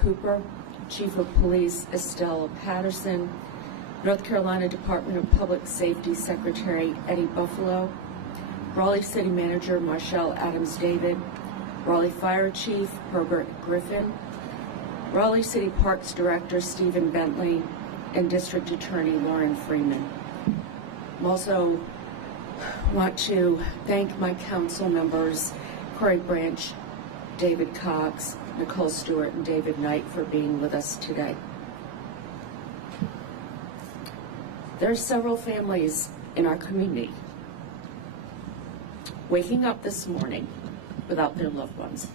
Cooper, Chief of Police Estelle Patterson, North Carolina Department of Public Safety Secretary Eddie Buffalo, Raleigh City Manager Marshall Adams David, Raleigh Fire Chief Herbert Griffin, Raleigh City Parks Director Stephen Bentley, and District Attorney Lauren Freeman. I also want to thank my council members, Corey Branch, David Cox, Nicole Stewart, and David Knight for being with us today. There are several families in our community waking up this morning without their loved ones.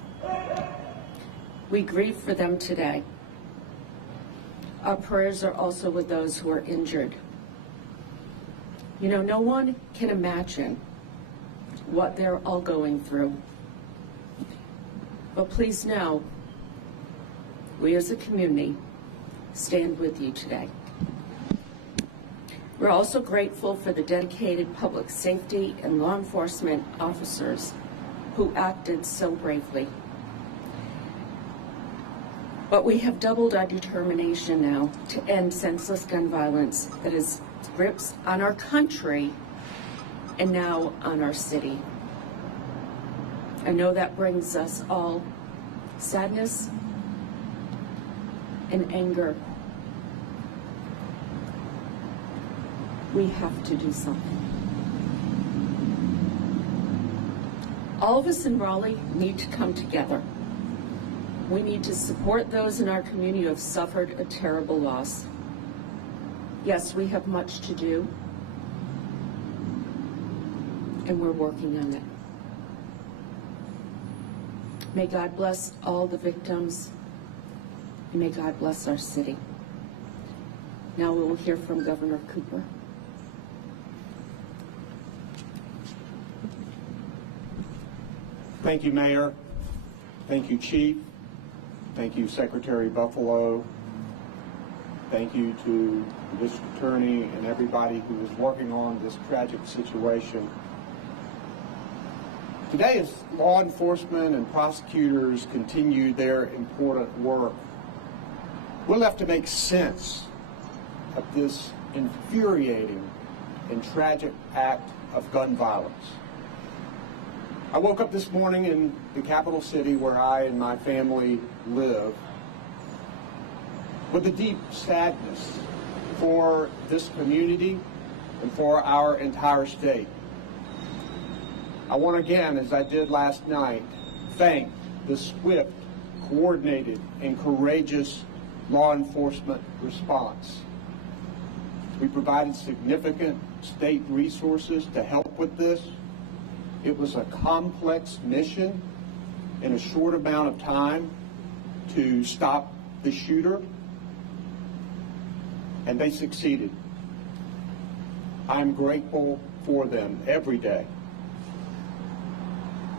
We grieve for them today. Our prayers are also with those who are injured. You know, no one can imagine what they're all going through. But please know, we as a community stand with you today. We're also grateful for the dedicated public safety and law enforcement officers who acted so bravely. But we have doubled our determination now to end senseless gun violence that has grips on our country and now on our city. I know that brings us all sadness and anger. We have to do something. All of us in Raleigh need to come together. We need to support those in our community who have suffered a terrible loss. Yes, we have much to do, and we're working on it. May God bless all the victims, and may God bless our city. Now we will hear from Governor Cooper. Thank you, Mayor. Thank you, Chief. Thank you, Secretary Buffalo. Thank you to the District Attorney and everybody who is working on this tragic situation. Today, as law enforcement and prosecutors continue their important work, we're left to make sense of this infuriating and tragic act of gun violence. I woke up this morning in the capital city where I and my family live with a deep sadness for this community and for our entire state. I want again, as I did last night, thank the swift, coordinated, and courageous law enforcement response. We provided significant state resources to help with this. It was a complex mission in a short amount of time to stop the shooter, and they succeeded. I'm grateful for them every day.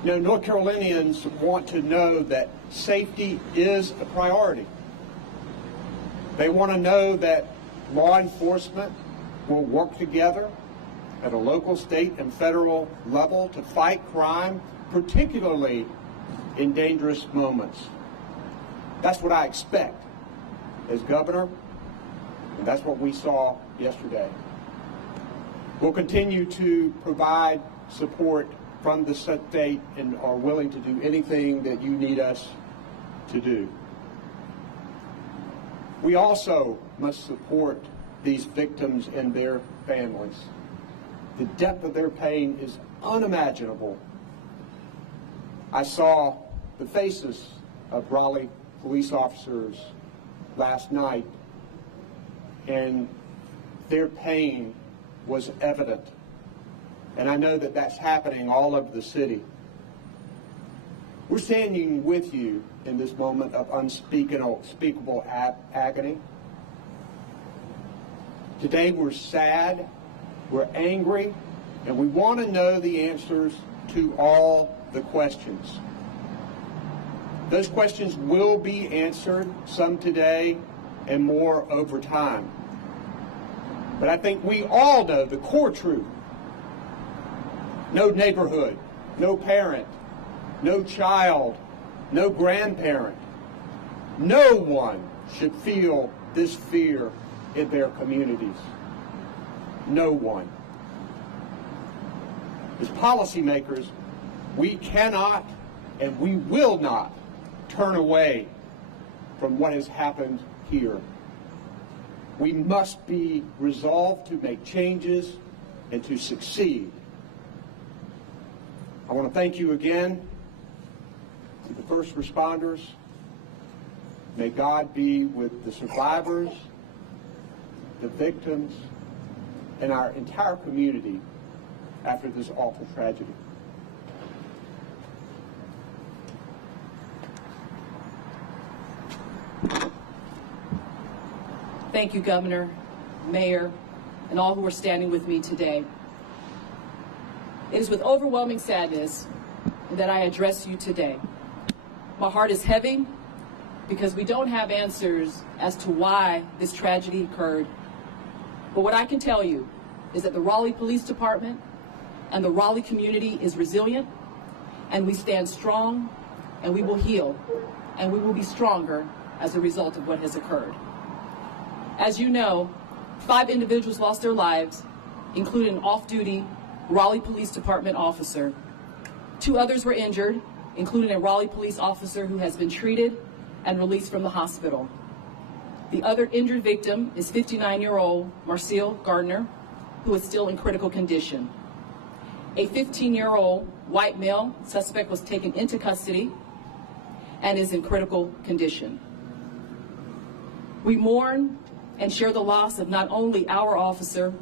You know, North Carolinians want to know that safety is a priority. They want to know that law enforcement will work together at a local, state, and federal level to fight crime, particularly in dangerous moments. That's what I expect as governor, and that's what we saw yesterday. We'll continue to provide support from the state and are willing to do anything that you need us to do. We also must support these victims and their families. The depth of their pain is unimaginable. I saw the faces of Raleigh police officers last night, and their pain was evident. And I know that that's happening all over the city. We're standing with you in this moment of unspeakable agony. Today we're sad, we're angry, and we want to know the answers to all the questions. Those questions will be answered, some today and more over time. But I think we all know the core truth. No neighborhood, no parent, no child, no grandparent No one should feel this fear in their communities. No one. As policymakers, we cannot and we will not turn away from what has happened here. We must be resolved to make changes and to succeed. I want to thank you again to the first responders. May God be with the survivors, the victims, and our entire community after this awful tragedy. Thank you, Governor, Mayor, and all who are standing with me today. It is with overwhelming sadness that I address you today. My heart is heavy because we don't have answers as to why this tragedy occurred. But what I can tell you is that the Raleigh Police Department and the Raleigh community is resilient, and we stand strong, and we will heal, and we will be stronger as a result of what has occurred. As you know, 5 individuals lost their lives, including an off-duty Raleigh Police Department officer. 2 others were injured, including a Raleigh police officer who has been treated and released from the hospital. The other injured victim is 59-year-old Marcel Gardner, who is still in critical condition. A 15-year-old white male suspect was taken into custody and is in critical condition. We mourn and share the loss of not only our officer,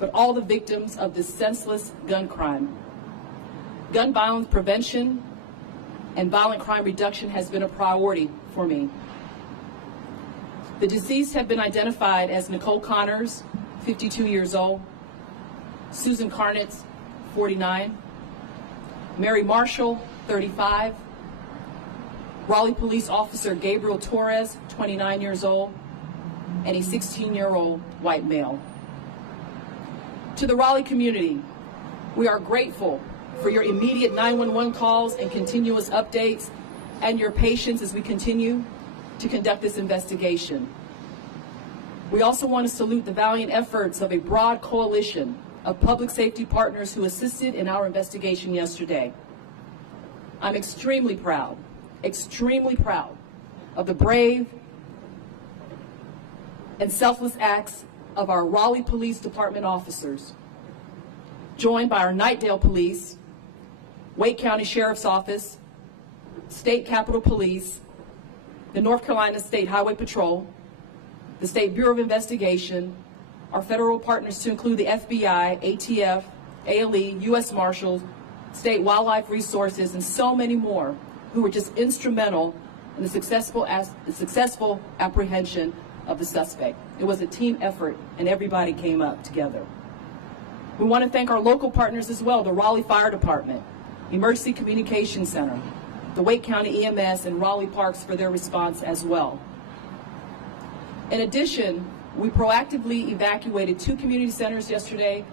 but all the victims of this senseless gun crime. Gun violence prevention and violent crime reduction has been a priority for me. The deceased have been identified as Nicole Connors, 52 years old, Susan Carnitz, 49, Mary Marshall, 35, Raleigh Police Officer Gabriel Torres, 29 years old, and a 16-year-old white male. To the Raleigh community, we are grateful for your immediate 911 calls and continuous updates and your patience as we continue to conduct this investigation. We also want to salute the valiant efforts of a broad coalition of public safety partners who assisted in our investigation yesterday. I'm extremely proud of the brave and selfless acts of our Raleigh Police Department officers, joined by our Knightdale Police, Wake County Sheriff's Office, State Capitol Police, the North Carolina State Highway Patrol, the State Bureau of Investigation, our federal partners to include the FBI, ATF, ALE, U.S. Marshals, State Wildlife Resources, and so many more who were just instrumental in the successful apprehension of the suspect. It was a team effort, and everybody came up together. We want to thank our local partners as well, the Raleigh Fire Department, Emergency Communications Center, the Wake County EMS, and Raleigh Parks for their response as well. In addition, we proactively evacuated 2 community centers yesterday,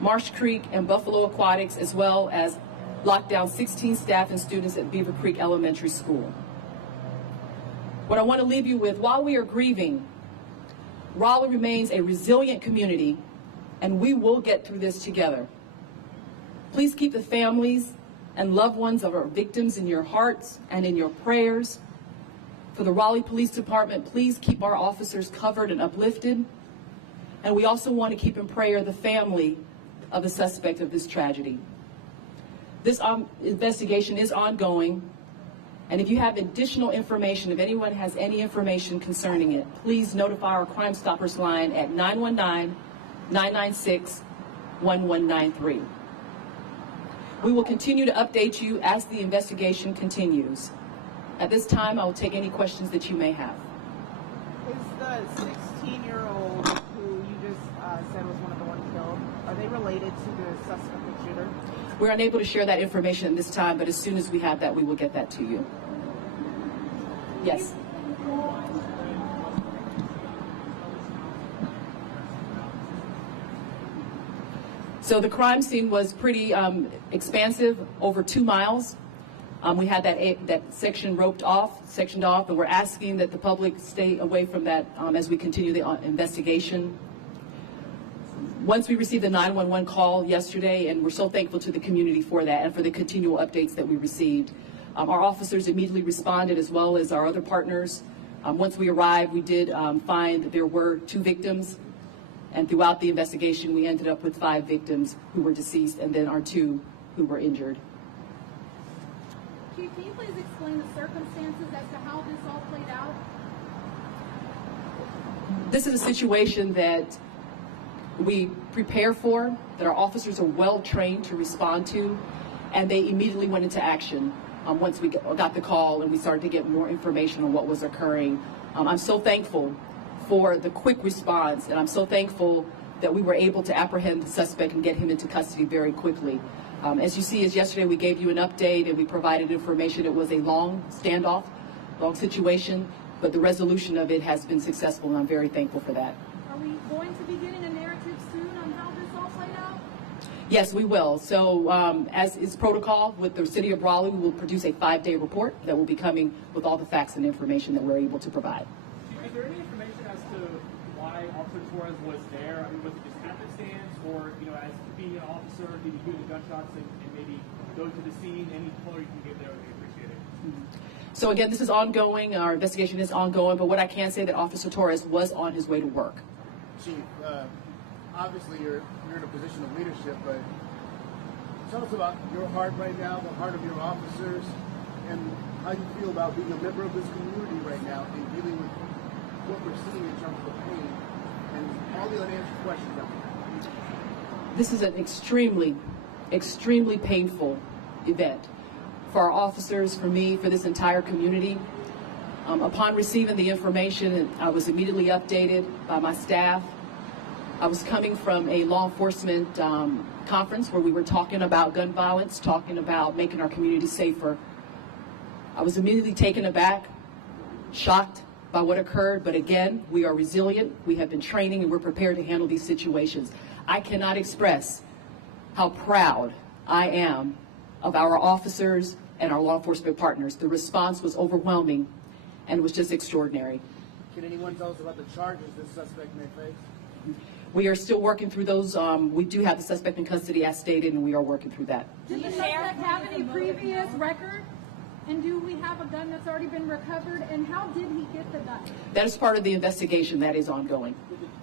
Marsh Creek and Buffalo Aquatics, as well as locked down 16 staff and students at Beaver Creek Elementary School. What I want to leave you with, while we are grieving, Raleigh remains a resilient community, and we will get through this together. Please keep the families and loved ones of our victims in your hearts and in your prayers. For the Raleigh Police Department, please keep our officers covered and uplifted. And we also want to keep in prayer the family of the suspect of this tragedy. This investigation is ongoing, and if you have additional information, if anyone has any information concerning it, please notify our Crime Stoppers line at 919-996-1193. We will continue to update you as the investigation continues. At this time, I will take any questions that you may have. Is the 16-year-old who you just said was one of the ones killed, are they related to the suspect, the shooter? We're unable to share that information at this time, but as soon as we have that, we will get that to you. Yes. So the crime scene was pretty expansive, over 2 miles. We had that section sectioned off, and we're asking that the public stay away from that as we continue the investigation. Once we received the 911 call yesterday, and we're so thankful to the community for that and for the continual updates that we received, our officers immediately responded, as well as our other partners. Once we arrived, we did find that there were 2 victims, and throughout the investigation, we ended up with 5 victims who were deceased, and then our 2 who were injured. Chief, can you please explain the circumstances as to how this all played out? This is a situation that we prepare for, that our officers are well trained to respond to, and they immediately went into action once we got the call and we started to get more information on what was occurring. I'm so thankful for the quick response, and I'm so thankful that we were able to apprehend the suspect and get him into custody very quickly. As you see, as yesterday we gave you an update and we provided information. It was a long standoff, long situation, but the resolution of it has been successful, and I'm very thankful for that. Are we going to be getting a narrative soon on how this all played out? Yes, we will. So as is protocol with the City of Raleigh, we will produce a 5-day report that will be coming with all the facts and information that we're able to provide. Is there any information as to why Officer Torres was there? I mean, was it just happenstance, or, as being an officer, did he hear the gunshots and maybe go to the scene? Any color you can give there would be appreciated. So again, this is ongoing. Our investigation is ongoing, but what I can say that Officer Torres was on his way to work. Chief, obviously you're in a position of leadership, but tell us about your heart right now, the heart of your officers, and how you feel about being a member of this community right now and dealing with what we're seeing in terms of the pain and all the unanswered questions that we have. This is an extremely, extremely painful event for our officers, for me, for this entire community. Upon receiving the information, I was immediately updated by my staff. I was coming from a law enforcement conference where we were talking about gun violence, talking about making our community safer. I was immediately taken aback, shocked by what occurred, but again, we are resilient, we have been training, and we're prepared to handle these situations. I cannot express how proud I am of our officers and our law enforcement partners. The response was overwhelming, and it was just extraordinary. Can anyone tell us about the charges this suspect may face? We are still working through those. We do have the suspect in custody as stated, and we are working through that. Did the suspect have any previous record? And do we have a gun that's already been recovered? And how did he get the gun? That is part of the investigation that is ongoing.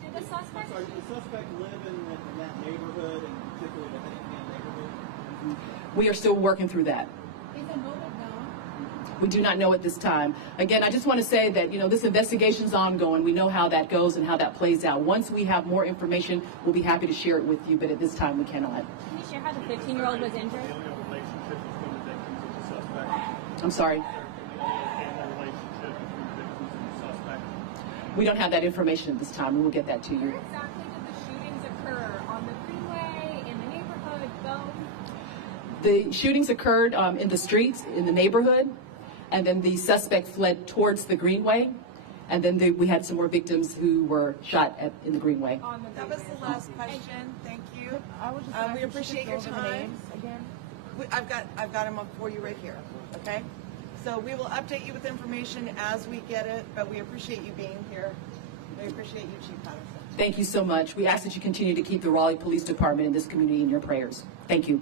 Did the suspect? Sorry, did the suspect live in that neighborhood, and particularly the Huntington neighborhood? We are still working through that. Is a motive known? We do not know at this time. Again, I just want to say that, this investigation is ongoing. We know how that goes and how that plays out. Once we have more information, we'll be happy to share it with you, but at this time we cannot. Can you share how the 15-year-old was injured? I'm sorry. We don't have that information at this time. We will get that to you. Where exactly did the shootings occur? On the freeway, in the neighborhood, both? The shootings occurred in the streets, in the neighborhood, and then the suspect fled towards the Greenway, and then we had some more victims who were shot in the Greenway. That was the last question. Thank you. We appreciate your time. I've got them up for you right here. Okay. So we will update you with information as we get it, but we appreciate you being here. We appreciate you, Chief Patterson. Thank you so much. We ask that you continue to keep the Raleigh Police Department and this community in your prayers. Thank you.